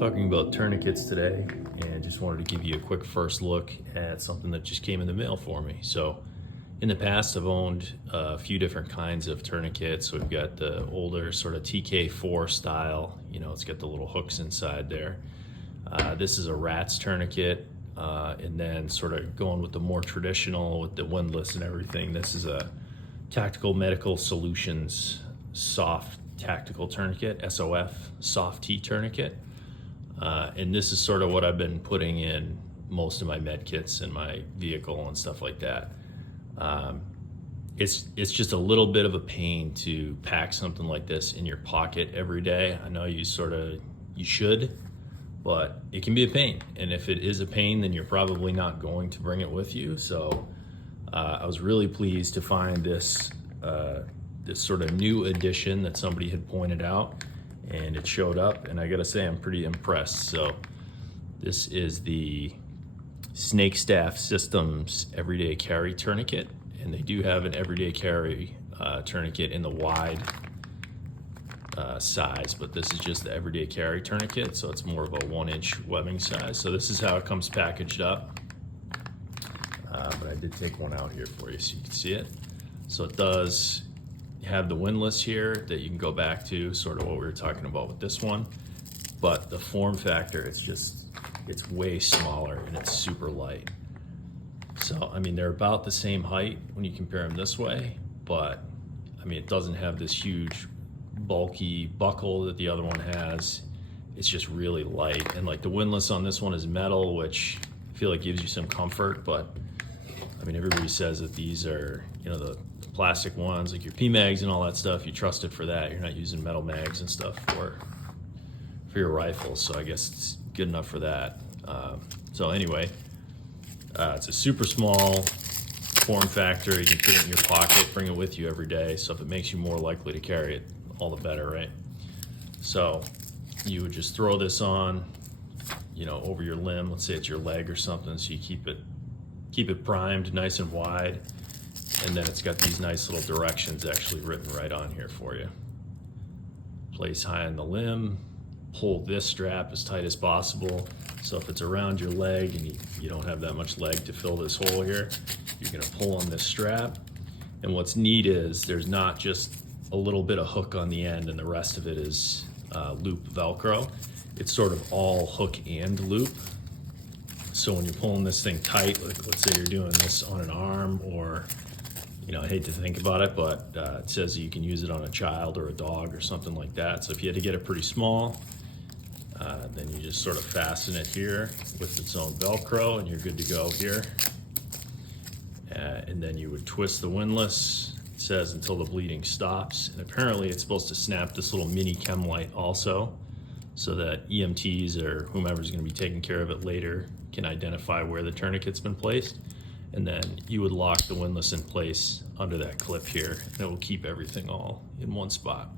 Talking about tourniquets today, and just wanted to give you a quick first look at something that just came in the mail for me. So in the past, I've owned a few different kinds of tourniquets. We've got the older sort of TK4 style, it's got the little hooks inside there. This is a rat's tourniquet, and then sort of going with the more traditional with the windlass and everything. This is a Tactical Medical Solutions soft tactical tourniquet, SOF, soft T tourniquet. And this is sort of what I've been putting in most of my med kits in my vehicle and stuff like that. It's just a little bit of a pain to pack something like this in your pocket every day. I know you should, but it can be a pain. And if it is a pain, then you're probably not going to bring it with you. So I was really pleased to find this sort of new addition that somebody had pointed out, and it showed up, and I gotta say I'm pretty impressed. So this is the Snakestaff Systems Everyday Carry Tourniquet, and they do have an everyday carry tourniquet in the wide size, but this is just the everyday carry tourniquet, so it's more of a 1-inch webbing size. So this is how it comes packaged up, but I did take one out here for you so you can see it. So it does have the windlass here that you can go back to, sort of what we were talking about with this one, but the form factor, it's way smaller and it's super light. So I mean, they're about the same height when you compare them this way, but I mean, it doesn't have this huge bulky buckle that the other one has. It's just really light, and like the windlass on this one is metal, which I feel like gives you some comfort, but I mean, everybody says that these are, the plastic ones, like your P-mags and all that stuff, you trust it for that. You're not using metal mags and stuff for your rifles, so I guess it's good enough for that. So anyway, it's a super small form factor. You can put it in your pocket, bring it with you every day, so if it makes you more likely to carry it, all the better, right? So you would just throw this on, over your limb. Let's say it's your leg or something, so you keep it primed nice and wide, and then it's got these nice little directions actually written right on here for you. Place high on the limb, pull this strap as tight as possible. So if it's around your leg and you don't have that much leg to fill this hole here, you're gonna pull on this strap. And what's neat is there's not just a little bit of hook on the end and the rest of it is loop Velcro. It's sort of all hook and loop. So when you're pulling this thing tight, like let's say you're doing this on an arm, or I hate to think about it, but it says you can use it on a child or a dog or something like that. So if you had to get it pretty small, then you just sort of fasten it here with its own Velcro and you're good to go here. And then you would twist the windlass, it says, until the bleeding stops. And apparently it's supposed to snap this little mini chem light also, so that EMTs or whomever's gonna be taking care of it later can identify where the tourniquet's been placed. And then you would lock the windlass in place under that clip here, and it will keep everything all in one spot.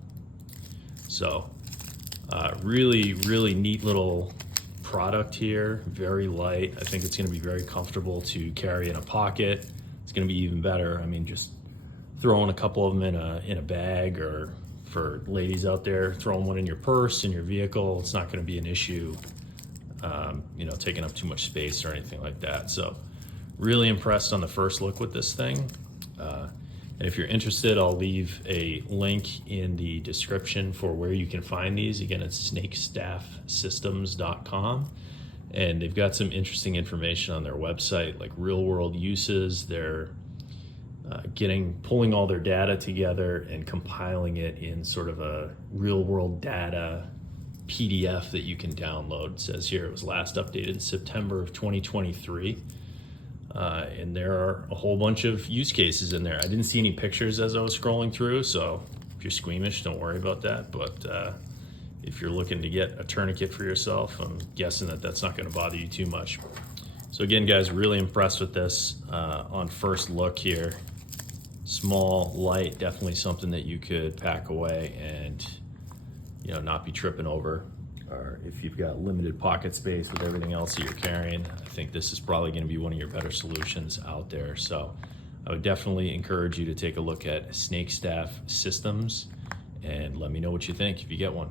So really, really neat little product here, very light. I think it's gonna be very comfortable to carry in a pocket. It's gonna be even better. I mean, just throwing a couple of them in a bag, or for ladies out there, throwing one in your purse, in your vehicle, it's not gonna be an issue, taking up too much space or anything like that. So really impressed on the first look with this thing. And if you're interested, I'll leave a link in the description for where you can find these. Again, it's snakestaffsystems.com. And they've got some interesting information on their website, like real world uses. They're pulling all their data together and compiling it in sort of a real world data PDF that you can download. It says here it was last updated in September of 2023. And there are a whole bunch of use cases in there. I didn't see any pictures as I was scrolling through, so if you're squeamish, don't worry about that. But if you're looking to get a tourniquet for yourself, I'm guessing that that's not gonna bother you too much. So again, guys, really impressed with this on first look here. Small, light, definitely something that you could pack away and not be tripping over. Or if you've got limited pocket space with everything else that you're carrying, I think this is probably going to be one of your better solutions out there. So I would definitely encourage you to take a look at Snakestaff Systems and let me know what you think if you get one.